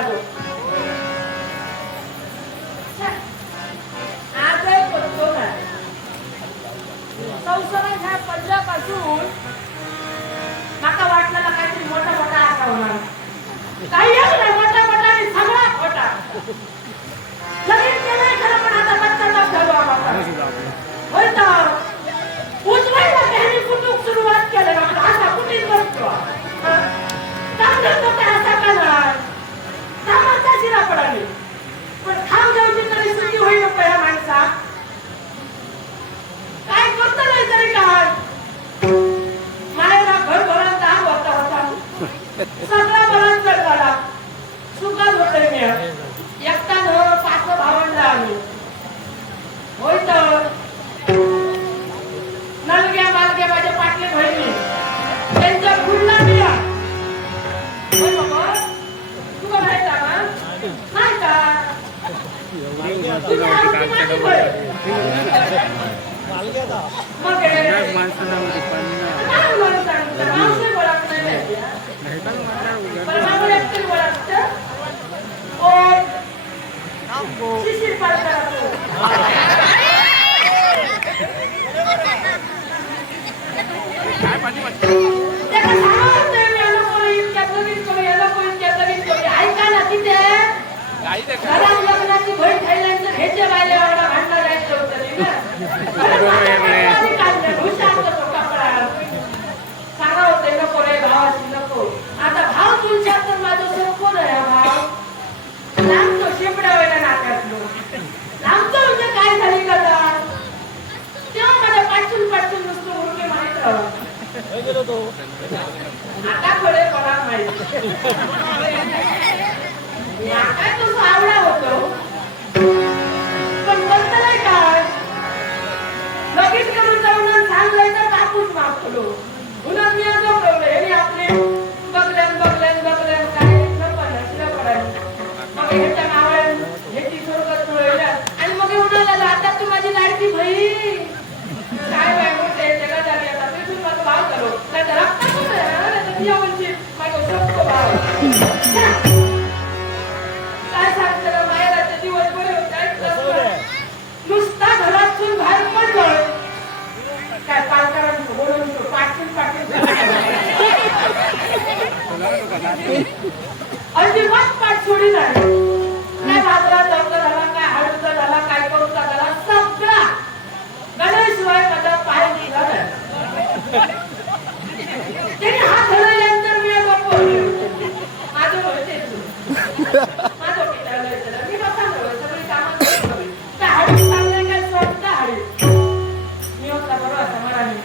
माझं आज करतो ना संसाराच्या पंजापासून माका वाटलेला काहीतरी मोठा मोठा आशा होणार काही नाही मोठा मोठा आणि सगळा खोटा लगीन केलंय खरं पण आता बच्चा झालो आम्हाला होय तर उजवायला त्यांनी कुठून सुरुवात केली ना असा कुठे करतो चांगलं तो काय असा करणार कामाचा शिरा पडाली पण खाऊ जाऊची तरी सुट्टी होईल नको या माणसा काय करता नाही तरी काय मायला घर भरात दाग होता होता सगळा भरात झाला सुखात होते मी एकटा घर पाच भावंडा आम्ही होय तर नलग्या मालग्या माझ्या पाटले बहिणी त्यांच्या फुलला मिळा होय बाबा तुला माहित आहे ना नाही का तुझ्या आवडती माझी होय मग माणसे ओळख नाही पण मागून एकतरी ओळखतं शिशिर पालकाला लग्नाची भय खायला ह्याच्या बायला एवढा भांडणं जायचं होतं सांगा होते नको रे भावाची नको आता भाव तुमच्या तर माझं सोपं नाही भाव लांबतो शेपड्या वेळेला नाकातलो लांबतो म्हणजे काय झाली कदा तेव्हा माझ्या पाठून नुसतं उरके माहित आता खरे मला माहित काय तो सावळा होतो पण बदलय काय लगेच करून जाऊन सांगलंय तर कापूच मागतो पुन्हा मी असं ठेवलं हे आपले बघल्यान काय न पडायला मग ह्याच्या नावाळ्यान ह्याची स्वर्गात मिळवल्या आणि मग उन्हाळ्याला आता तू माझी लाडकी बहीण काय बाय मोठे जगात आली आता पेटून माझा भाव झालो नाही तर रक्ता जीवनची माझं सोपं भाव काय सांगतं मायराचे दिवस बरे होते नुसता घरातून बाहेर पडलोय काय पालकांना बोलून पाटील अजिबात पाठ सोडी नाही काय बाजरा जवळ झाला काय हळूचा झाला काय करूचा झाला सगळा गणेशिवाय माझा पाय निघाला त्याने हात धरल्यानंतर मी गप्प माझं होते माझं पिटायला मी बसा सगळी कामं काय हळू चाललंय काय स्वतः हळू मी होता बरोबर असा मराठी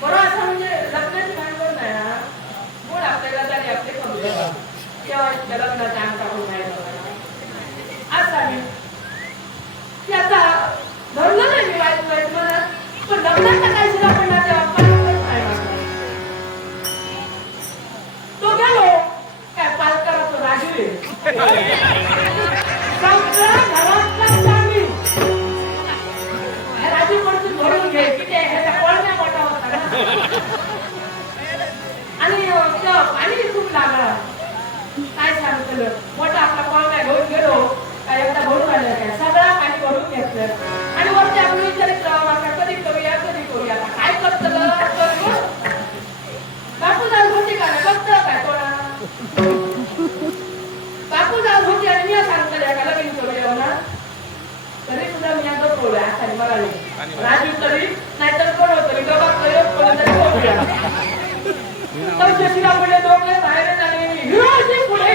बरोबर असं म्हणजे लग्नाची भांडवल नाही ना मूळ आपल्याला झाली आपले कमी तेव्हा लग्नाचा अंग टाकून नाही असा मी त्याचा धरलं नाही मी वाईट म्हणत पण लग्नाचा काय सुद्धा पडला तेव्हा तो गेलो काय पालकाला तो राजू राजू पडून भरून घे किती ह्याचा कोळण्या मोठा होता आणि पाणी खूप लागला काय सांगतलं मोठा आपला कोळण्या घेऊन गेलो काय एकदा भरून आलं काय सगळा पाणी भरून घेतलं आणि वरती आपण विचारित कधी करूया काय करतलं बापू जाऊन होती का बघत काय कोणा बापू जाऊन होती आणि मी सांगतलं का लगीन करूया ना तरी सुद्धा मी आता बोलूया असा मला राजू तरी नाहीतर कोण तरी गबात कोणतरी बोलूया शिरा पडले दोघे बाहेर झाले पुढे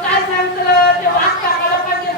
काय सांगतलं ते वाच टाकायला पाहिजे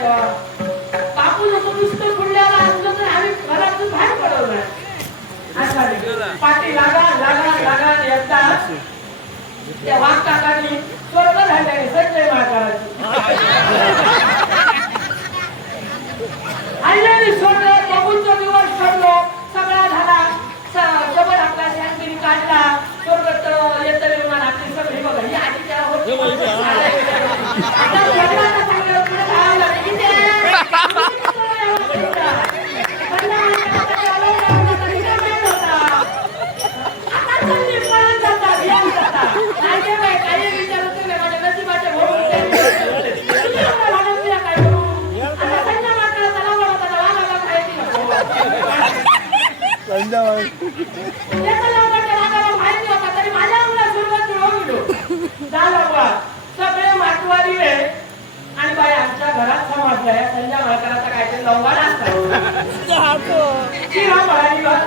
देवा बापू नको नुसतं पुढल्याला असलं तर आम्ही घरातून बाहेर पडवणार असं पाठी लागा लागा लागा एकदा त्या वाघ काकांनी स्वर्ग झाल्याने संजय महाराज आल्याने सोडलं बघूनचा दिवस सोडलो सगळा झाला जबर आपला शांतीने काढला स्वर्गत येतं विमान आपली सगळी बघा ही आधी त्या आता लग्नाचं सांगलं पुढे धावावं लागलं की सगळे मातवारी आणि बाई आमच्या घरात समजलंय संजय माळकराचा काहीतरी लवंगण असतात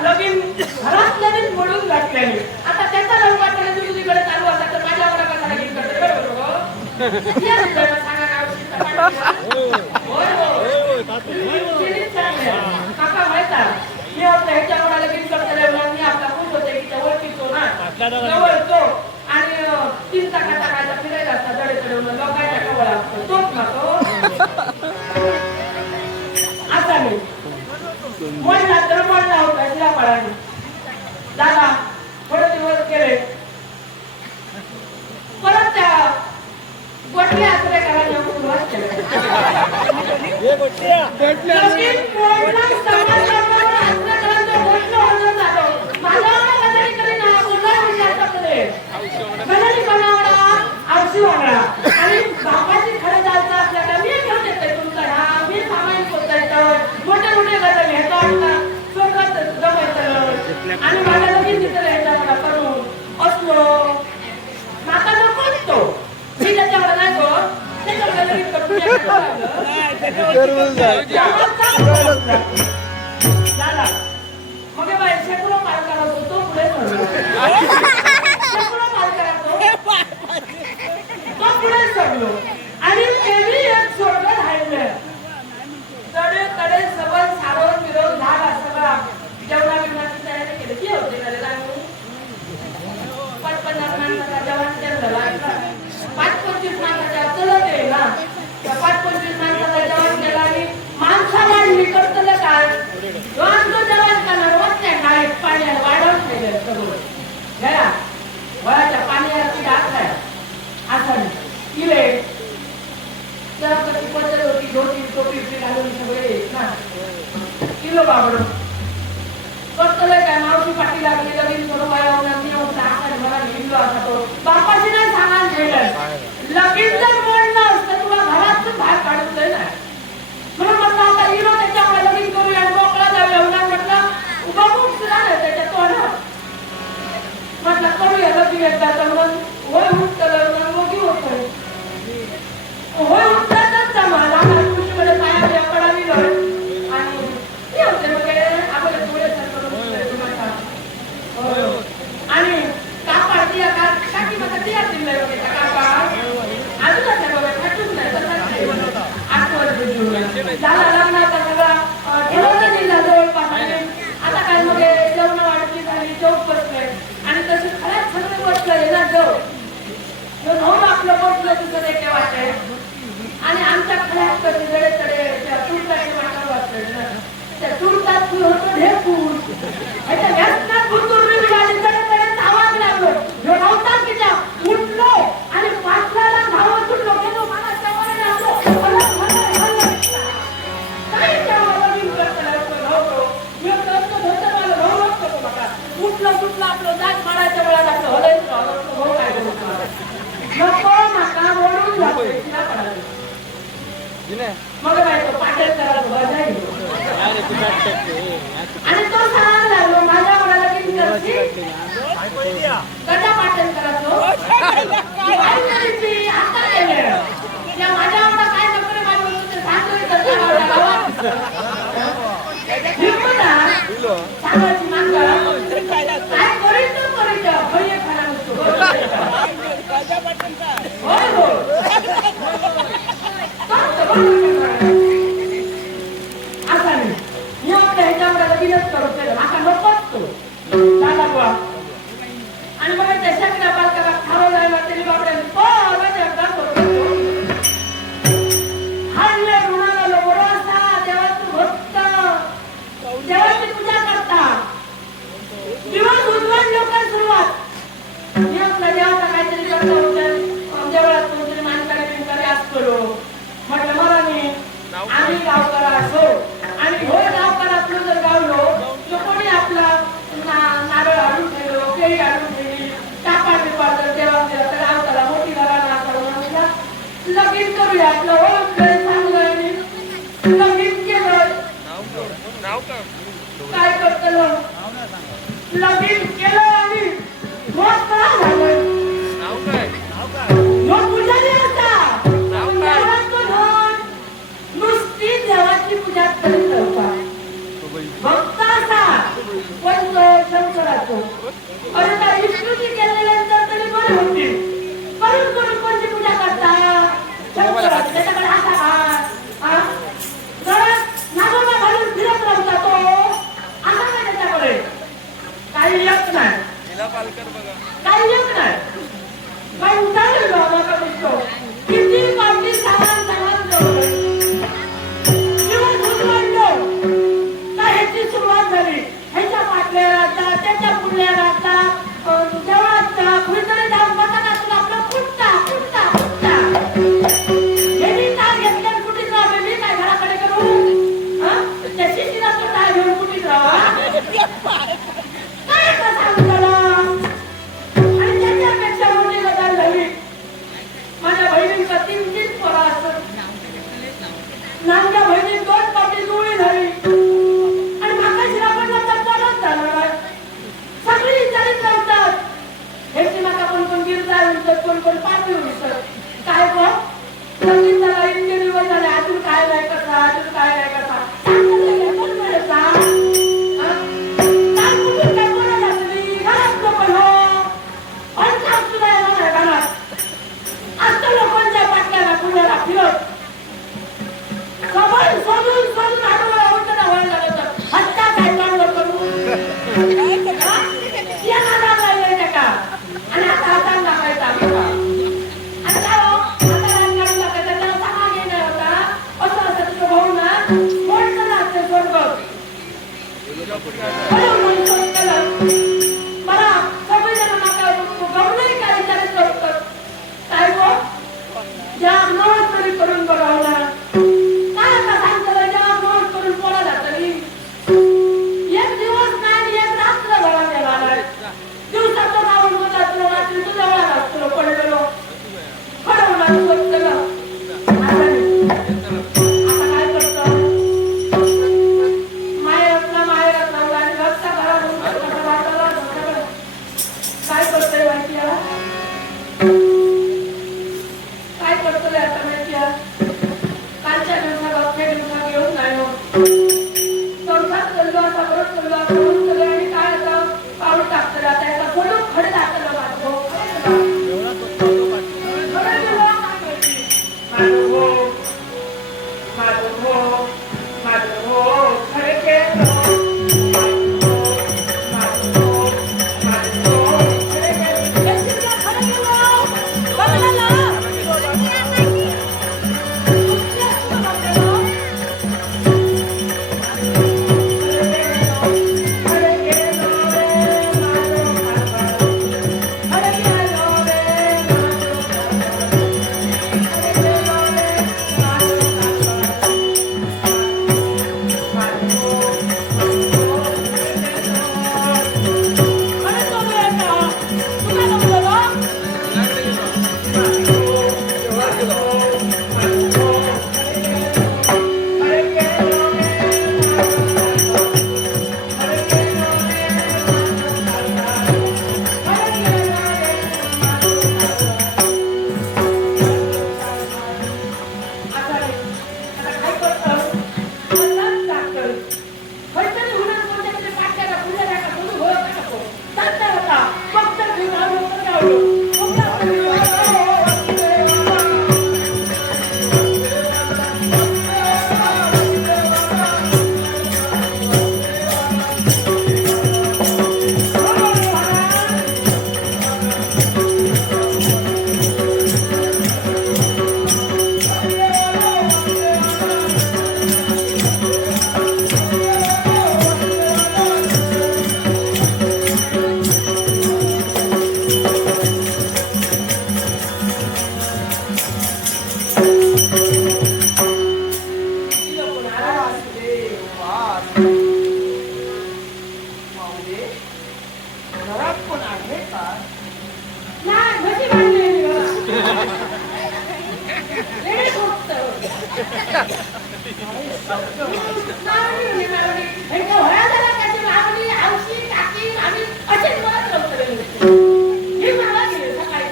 लगीन घरात लगीन मोडून घातल्याने आता त्याचा लवंगण त्याला दुसरीकडे चालू असतात तर माझ्या मला कसा लगीन करते बरोबर काका माहिता मी आपलं ह्याच्यावर लगीन करता मी आपला खुश होते की जवळ पितो ना जवळ तो आणि 3 टाका टाकायचा फिरायला असता जडे चढवून लोकांच्या कवळ असतो तोच ना तो असा मी म्हणला तर म्हणला होता शिरापाडाने दादा थोडे दिवस गेले परत त्या गोटल्या आसरे करायला सुरुवात केली आणि बापाची खरं जायचं असल्याला मी घेऊन येते तुमचा हा मी सामायिक होता येतं मोठे मोठे गजर घेतो स्वर्गात जमायचं आणि माझ्या लगीन तिथं यायचा मला करून असलो नाता नकोच तो मी त्याच्यावर नाही गो त्याच्यावर लगीन करून झाला मग बाई शेकडो पार करायचो तो पुढे शेकडो पार करायचो तो पुढे सोडलो आणि तेही एक सोडलं राहिलं तडे तडे सबल सारवून विरोध झाला सगळा जेवणा बिवणाची तयारी केली की होते ना 50 माणसाचा जेवण केलं 5-25 माणसाच्या चलत आहे ना त्या 5-25 माणसाचा जेवण केला आणि माणसाला निकटलं काय रोज जेवण करणार रोज त्या काय पाण्याला वाढवून ठेवलं सगळं घ्या वळाच्या पाण्याला ती डाक आहे असं इले त्या कधी पडत होती धोती टोपी घालून सगळे ना किलो बाबड करतलंय काय मावशी पाठी लागली लगीन करून बाया मी मला हिंदू असा तो बापाशी नाही सांगायला ठेवलं लगीन जर म्हणणं असतं तुला घरातून बाहेर काढून जाईल ना म्हणून म्हटलं आता हिरो त्याच्यामुळे लगीन करूया आणि मोकळा जाऊया उन्हा म्हटलं उभा खूप सुद्धा नाही त्याच्या तोंडात म्हटलं करूया लगीन एकदा तर मग होय उठतं मोठी होतोय होय उठतातच मला खुशीमध्ये पाया पडावी आणि ते होते मग आपण थोडे आणि कापड ती आता टाकी मध्ये ती दिलंय बघ कापड अजून असं बघा फाटून नाही तसंच आठवड झाला लग्नाचा सगळा ठरवलं दिला जवळपास आता काय मग जेवण वाढली झाली चौक बसले आणि तशी खरंच सगळं बसलं ना जाऊन आपलं बसलं तुझं एके वाटे आणि आमच्या खऱ्यात कधी जडे तडे त्या तुरताचे वाटावर वाटलं ना त्या तुरतात होतं ढेकून ह्याच्या व्यसनात गुंतुरली गाडी तडे तडे आवाज लागलो ह्यो नव्हता की त्या उठलो आणि पाटलाला धावत सुटलो गेलो मला त्यावर लागलो काय त्यावर लगीन करताना नव्हतो मी कसं धोतर मला भाऊ नसतो बघा उठलं सुटलं आपलं दात मारायच्या वेळा लागलं हलायचं भाऊ काय नको नका बोलून जातो मग बायको पाटील करायचं आणि तो सांगायला लागलो माझ्या मुलाला किती करते गदा पाटील करायचो आता केलं त्या माझ्या मुला काय नोकरी मारून ते सांगायची मागं काय करीत भय खाना होय हो आणि गावकरा असो आणि होय गावकरातलं जर गावलो तर कोणी आपला नारळ आणून ठेवलो केळी आणून ठेवली टापा बिपा जर देवा दिला तर गावकरा मोठी घराला माणूसला लगीन करूया आपलं ओळख चांगलं आणि लगीन केलं काय करतलं लगीन केलं आणि मग काय झालं मग पुजारी असता नुसती देवाची पूजा करीत होता भक्त असा पण शंकराचो अरे त्या विष्णूची केल्यानंतर तरी बरी होती करून करून कोणती पूजा करता शंकराची त्याच्याकडे असा जरा नागोबा घालून फिरत राहता तो असा काय त्याच्याकडे काही येत नाही काही येत नाही काही उतारलं बाबा दिसतो किती पावटी सामान सामान दिवस उजवडलो तर ह्याची सुरुवात झाली ह्याच्या पाटल्या राहता त्याच्या पुढल्या राहता देवळात कुठेतरी जाऊन बघत आपलं फुटता फुटता फुटता यांनी तार घेतल्या कुठेच राहा मी काय घराकडे करू त्याची तिला तो तार घेऊन कुठेच राहा काय का सांग त्याला आणि त्याच्यापेक्षा मोठी गदाल झाली माझ्या बहिणींचा 3 पोरा असत नामच्या बहिणी 2 पाठी जुळी झाली आणि माका शिरापडला तर पोरच झाला सगळी विचारित राहतात ह्याची माका कोण गिरजा उलटत कोण पाठी उलटत काय पण संगीताला इतके दिवस झाले अजून काय नाही कसा अजून काय नाही कसा पण मिळता काय कुठून काय पोरा घातली घरात लोक सुद्धा येणार नाही घरात आता लोकांच्या पाटल्याला पुण्याला फिरत सवय सोडून सोडून आडवला आवडतं ना वळ झालं तर हत्या काय काढलं करून येणार नाही का आणि आता हाताला लागायचा आता काढून टाकायचा त्याला सांगा गेला होता असं असं तुझं भाऊ ना मोठं लागतं स्वर्ग मला सगळे जण माका गवळी काय विचारित होतं काय गो ज्या नोट तरी करून बघावला काय आता सांगतो ज्या नोट करून पोळा जातली एक दिवस नाही एक रात्र घरा गेला दिवसाचं राहून मला तुला रात्री तुझ्या वेळा लागतो पडलेलो पडवणार बघतलं आता काय करतो माहेरात राहून आणि घरचा घरात काय करतोय माहिती काय करतोय आता माहिती कालच्या दिवसात अख्ख्या दिवसात घेऊन नाही संसार चाललो असा परत चाललो आणि काय आता पाऊल टाकतं आता याचा थोडं खडे टाकलं माझं खरे केलं मावली म्हणे मावली. आणि त्या वया झाला त्याची मावली, आवशी, काकी, मामी असेच मला लवकर हे मला गेले सकाळी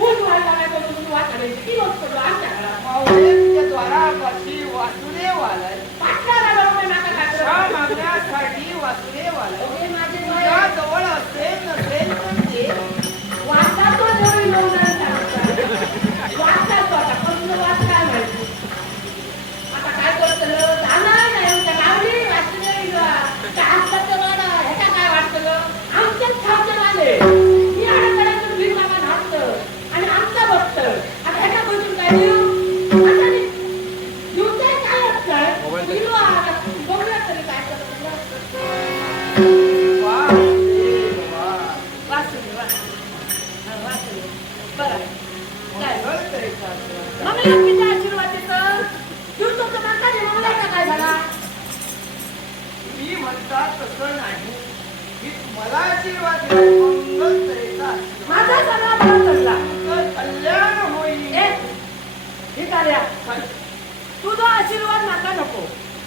ऊन व्हायला काय करून तू वाट करायची ती गोष्ट करू आमच्या घरात. मावळेच्या द्वारापाशी वासुदेव आलाय. पाटलाला लावून नाका काय ह्या मागण्यासाठी वासुदेव आलाय. ओके माझे तुझ्या जवळ असेल नसेल तर ते वाचातो जवळ येऊन वाचतात आता पण वाच काय माहिती आता काय करतलं जाणार नाही आमच्या गावली वाचले हातात वाडा ह्याचा काय वाटतं आमच्याच खावचं आले मी आडकड्यातून भीक मामा धावतं आणि आमचा बघत आता ह्याच्या बसून काय देऊ आता दिवसाय काय असतं दिलो आता बघूया तरी काय करत वासुदेव वा. वाचले वाचले बरं काय मंगळतेचा आशीर्वाद. मग लक्ष्मीचा आशीर्वाद देतं दिवसाचं म्हणता रे मंगलाचा काय झाला मी म्हणता तसं नाही. मी मला आशीर्वाद दिला. मंगळतेचा आशीर्वाद. माझा सगळा भाव चालला तुझं कल्याण होईल. ए भिकाऱ्या तुझा आशीर्वाद माका नको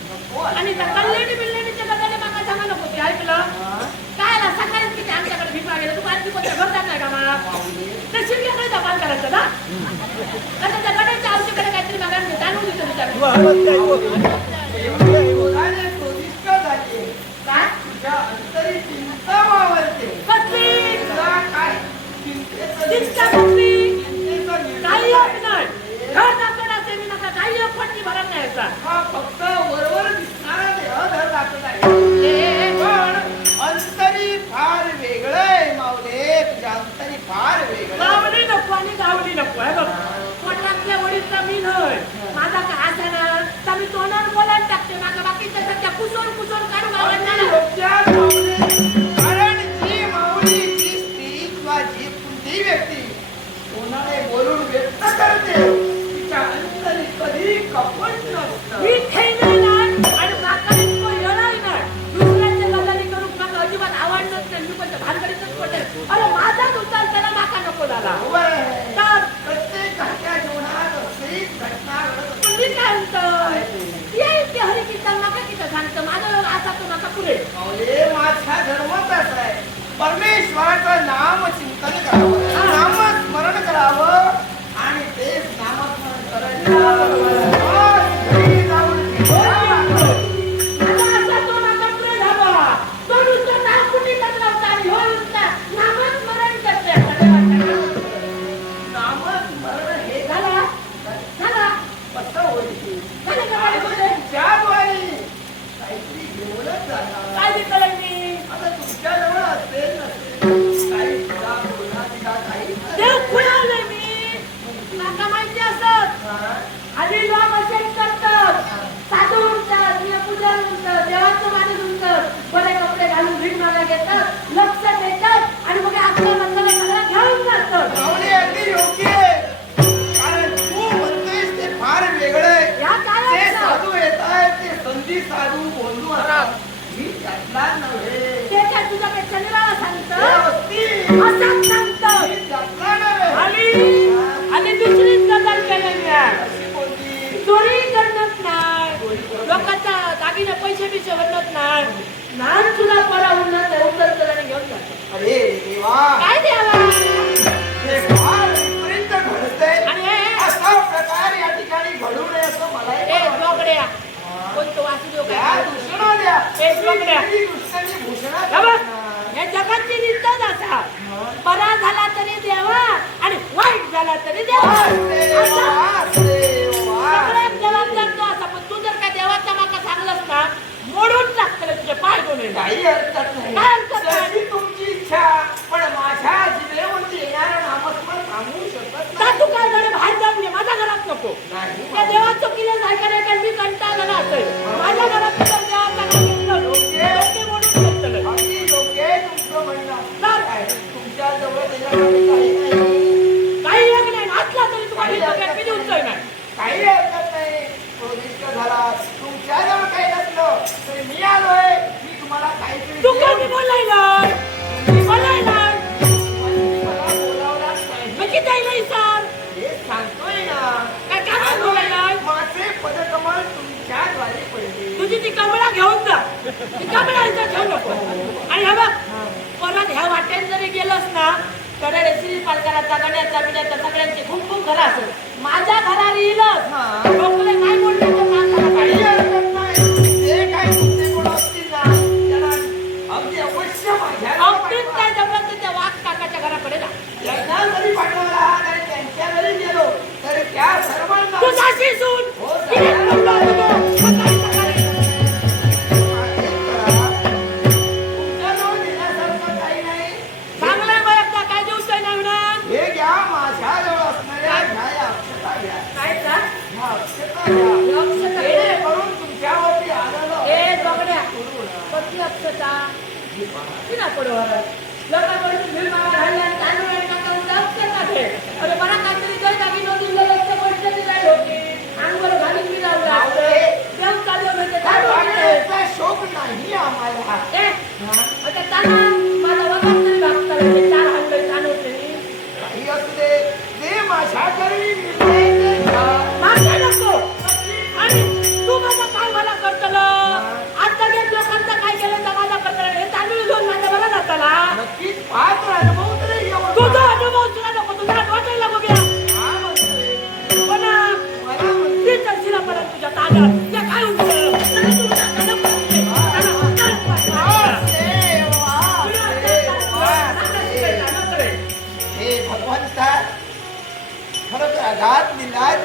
नको आणि त्या कल्याणी बिल्लेणीच्या गदाने माका सांगा नको ते ऐकलं काय ना सकाळीच किती आमच्याकडे भीक मागेल तू आणखी कोणत्या घरदार नाही का मला ते शिर्क्याकडे दबाल करायचं ना आता त्या गड्याच्या आमच्याकडे काहीतरी मागायला जाणून घेतो बोलायला सोदिष्ट झाली. काय तुझ्या अंतरी चिंता वावरते. कसली तुला काय चिंतेचं चिंता कसली चिंतेचं काही निर्णय होत नाही घर दाखवणार असेल मी नका काही फटकी भरत नाही याचा हा फक्त वरवर दिसणारा देह धर दाखवत आहे. ए, पण अंतरी फार वेगळंय मावले. तुझ्या अंतरी फार वेगळं. गावली नको आणि गावली नको आहे बघ पोटातल्या वडीचा मी नाही माझा काय असा ना तर मी तोंडावर बोलायला टाकते माझा बाकीच्या सध्या कुसोन कुसोन काढून गावात योग्यात मावले. कारण जी माऊली जी स्त्री किंवा जी कोणतीही व्यक्ती कोणाने बोलून व्यक्त करते तिच्या अंतरी कधी कपट नसतं. मी ठेवणार नाही आणि माका इतकं येणार नाही दुसऱ्याच्या गल्लानी करून माका अजिबात आवडत नाही मी पण भानगडीतच पटेल अरे माझाच उतार त्याला माका नको झाला होय. तर प्रत्येकाच्या जीवनात अशीच घटना घडत असते. पण मी काय म्हणतो येईल ते हरी कीर्तन नका किती सांगतं माझं आता तो नका पुढे माऊली माझा धर्मच असा आहे. परमेश्वराचं नाम चिंतन करावं, नामस्मरण करावं आणि तेच नामस्मरण करायचं. घरी जाऊन माझा असा तो नका पुढे झाला तो नुसतं नाव कुणी करला होता आणि हो नुसतं नामस्मरण करते नामस्मरण हे झाला झाला कसं होईल? झालं का माझ्या पुढे? ज्याद्वारे काहीतरी घेऊनच जाणार. काय दिसलं मी आता तुमच्याजवळ असेल नसेल काही तुला बोला तिला काही देव खुळवलंय मी माका माहिती असत आधी लोक असेच करतात साधू म्हणतात पूजा म्हणतात देवाचं माणूस म्हणतात बरे कपडे घालून भीक मागा घेतात लक्ष देतात आणि मग आपल्या मंदाला सगळं घेऊन जातात माऊली अगदी योग्य आहे. कारण तू म्हणतेस ते फार वेगळं आहे. या जे काळात साधू येत आहेत ते संधी साधू बोलू असतात. मी त्यातला नव्हे. त्याच्या तुझ्यापेक्षा निराळा ते सांगतं असतील. असंच सांगतं मी त्यातला नव्हे. आणि दुसरीच गजाल केलेली आहे अशी कोणती? चोरी करत नाही लोकांच्या दागिने पैसे बिशे भरत नाही लहान तुला पडा उन्हात उतरतं आणि घेऊन जातो अरे देवा, काय द्यावा हे फार विपरीत घडतंय. आणि हे- असा प्रकार या ठिकाणी घडू नये असं मलाही ए वाटतं. जोगड्या कोणतं वासुदेव त्या काय दूषणं द्या. ए, जोगड्या. किती दुष्टांची भूषणं या बघ, करणार. या जगाची रीतच असा बरा झाला तरी देवा आणि वाईट झाला तरी देवा वासुदेव, असा वासुदेव, सगळ्यात जबाबदार तो असा पण तू जर का देवाचा माका सांगलंस ना मोडून टाकलं तुझे पाय दोन्ही काही हरकत नाही. काय हरकत नाही? जशी तुमची इच्छा, पण माझ्या जिभेवरती येणारं नामस्मरण थांबवू शकत का तू काय झालं बाहेर जाऊन ये माझ्या घरात नको नाही. त्या देवाचं किल्ले ऐकायला काय मी कंटाळला असेल माझ्या घरात तर देवाचा नाव घेतलं डोके मोडून घेतलं अगदी योग्य आहे तुमचं म्हणणं. तर काय, तुमच्या जवळ त्याच्यामध्ये काही नाही. काही एक नाही नाचला तरी तुम्हाला मी उचल नाही काही हरकत नाही. क्रोधिष्ट झाला. तुमच्याजवळ काही नसलं तरी मी आलोय. मी तुम्हाला काहीतरी तू कोणी बोलायला बोलायला मला बोलावलाच नाही. मग किती आहे सर हे सांगतोय ना. काय काय बोलायला माझे पदकमल तुमच्या तुझी ती कमळा घेऊन जा. ती कमळा इथं ठेवू नको. आणि हा बघ परत ह्या वाटेत जरी गेलोस ना तर रेसिपी पालकाचा गण्याचा बिण्याचा सगळ्यांची खूप खूप घरं असेल. माझ्या घरात येईलच. लोकले काय बोलले तर काही हरकत नाही. जे काही मुद्दे कोण असतील ना त्यांना अगदी अवश्य माझ्या अगदीच काय जमलं तर त्या वाघ काकाच्या घराकडे जा. यांना जरी पाठवला आणि त्यांच्या घरी गेलो तर त्या सर्वांना तू जाशी सून हो, तिने बोललो होतो. सकाळी सकाळी. तुमच्याजवळ देण्यासारखं काही नाही. चांगलंय मग एकदा काय दिवसाय नाही ना हे घ्या माझ्याजवळ असणाऱ्या ह्या अक्षता घ्या. काय का ह्या अक्षता घ्या. अक्षता घे. जेणेकरून तुमच्यावरती आलेलं ए बघण्या कसली अक्षता तिला पडवर लोकांकडे बिल मारा घालले आणि तांदूळ आणि टाकावून अक्षता घे. अरे मला काहीतरी जर जागी नोंदीला लक्ष पडलं ती काय होती अंगवर घालून मी लावलं असतं. देव चालू म्हणजे काय होते याचा शोक नाही आम्हाला. ए आता ताना माझा वगैरे तरी भागता म्हणजे 4 हंडे तांदूळ तरी काही असू दे ते माझ्याकडे निर्णय घ्या. मागता नको. आणि तू माझा काय मला करतला आता जे लोकांचं काय केलं तर माझा करतला हे तांदूळ घेऊन माझ्या मला जाताला नक्कीच पाहतो अनुभव तरी एवढा. तुझा अनुभव तुला नको तुझा वाटायला बघूया हा म्हणतोय. पण मला म्हणतोय. ती तहसीला परत तुझ्या ताब्यात या काय हे भगवंता खरंच आघात निलाज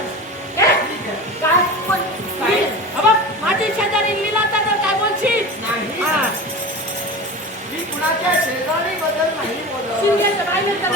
माझी शेजारी लिहिला तर काय बोलशील नाही. हा. मी कुणाच्या शेजारी बद्दल नाही बोलत. शिंद्याच्या बाईने तर